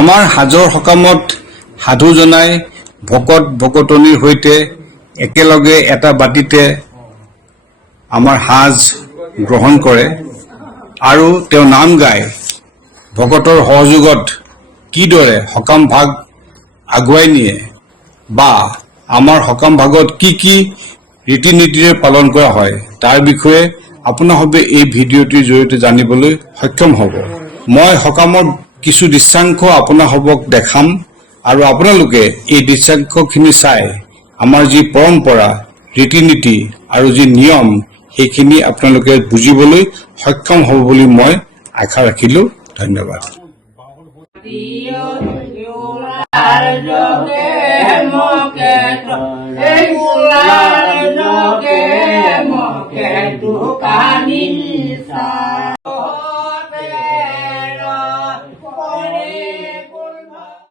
আমাৰ হাজৰ সকামত সাধু জনাই ভকত ভকতনীৰ সৈতে একেলগে এটা বাটিতে আমাৰ সাজ গ্ৰহণ কৰে আৰু তেওঁ নাম গায় ভকতৰ সহযোগত কিদৰে সকাম ভাগ আগুৱাই নিয়ে বা আমাৰ সকাম ভাগত কি ৰীতি নীতিৰে পালন কৰা হয় তাৰ বিষয়ে আপোনালোকে এই ভিডিঅ'টিৰ জৰিয়তে জানিবলৈ সক্ষম হ'ব। মই সকামৰ কিছু দৃশ্যাংশ আপোনালোকক দেখাম আৰু আপোনালোকে এই দৃশ্যাংশখিনি চাই আমাৰ যি পৰম্পৰা ৰীতি নীতি আৰু যি নিয়ম সেইখিনি আপোনালোকে বুজিবলৈ সক্ষম হ'ব বুলি মই আশা ৰাখিলোঁ। ধন্যবাদ।